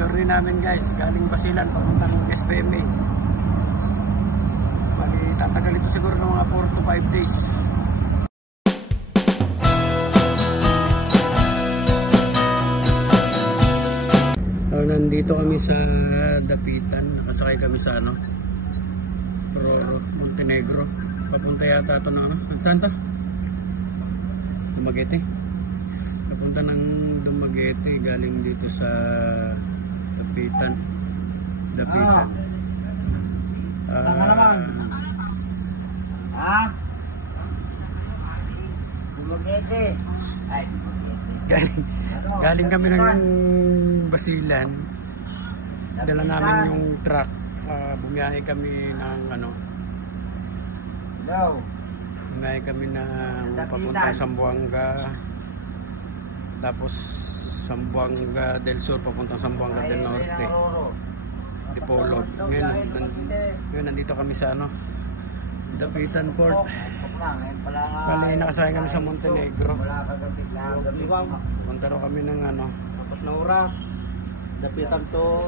journey namin guys, galing Basilan papuntang SBMA. Bali, tatagal ito siguro ng mga 4 to 5 days. So, nandito kami sa Dapitan, nakasakay kami sa Roro, Montenegro. Papunta yata ito na saan to? Dumaguete. Papunta ng Dumaguete, galing dito sa Dapitan. Dumaguete. Ay. Galing kami ng Basilan. Dala namin yung truck. Bumiyahe kami ng bumiyahe kami ng papuntang Zamboanga. Tapos Zamboanga del Sur papuntang Zamboanga del Norte. Dipolog. Ngayon nandito kami sa Dapitan Port. Bali, nakasakay kami sa Montenegro. Punta ro kami ng Tapos na oras. Dapitan to.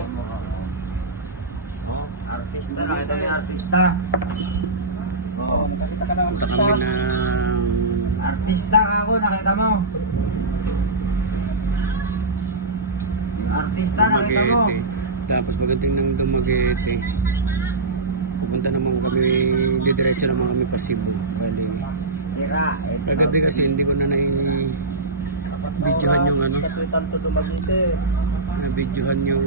Artista, nakita may artista. Punta kami ng Artista ako, nakita mo. Artista, nakita mo. Dumaguete. Tapos pagdating ng Dumaguete, pupunta naman kami, didiretso naman kami pa Cebu. Bali, kagabi kasi hindi ko na videohan yung videohan yung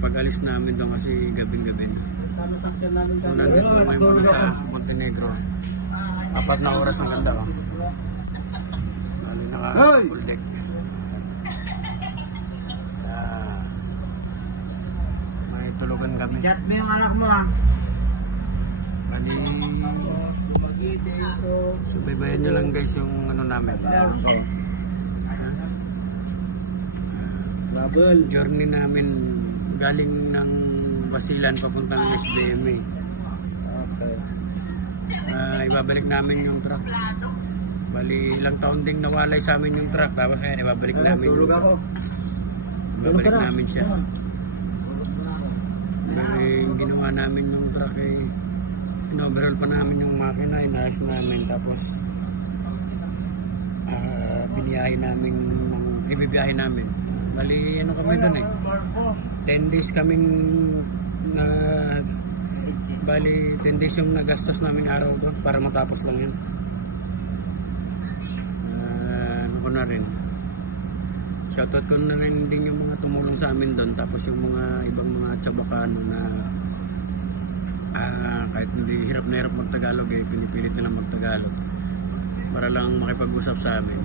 pag-alis namin doon kasi gabing-gabi na. So nandito naman muna sa Montenegro. 4 na oras ang ganda ko. Bali, naka-full deck. May tulugan kami. Chat mo yung anak mo Bali, subaybayan nyo lang guys yung namin. Journey namin galing ng Basilan papuntang SBMA. Ibabalik namin yung truck. Bali, ilang taon ding nawalay sa amin yung truck. Tapos kaya ibabalik namin yung truck. Ibabalik namin siya. Yung ginawa namin yung truck in-overhaul pa namin yung makina, inaayos namin, tapos ibibiyahe namin. Bali, kami doon 10 days kaming bali 10 days yung nagastos namin araw doon para matapos lang yun. Ko na rin, shoutout ko na rin din yung mga tumulong sa amin doon, tapos yung mga ibang mga Chabacano na kahit hindi hirap na hirap magtagalog pinipilit nila magtagalog para lang makipag-usap sa amin.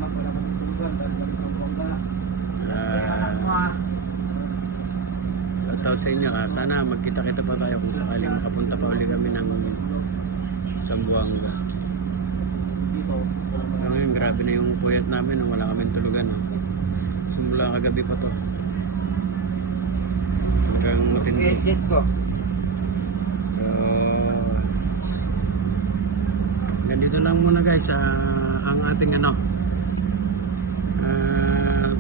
Shoutout sa inyo sana magkita-kita pa tayo kung sakaling makapunta pa uli kami ng Zamboanga. Ngayon grabe na yung puyat namin nung wala kaming tulugan simula kagabi pa to. Talagang matindi. Ganito lang muna guys ang ating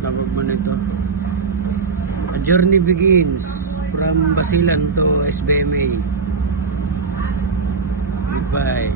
tawag mo nito, a journey begins from Basilan to SBMA. Goodbye.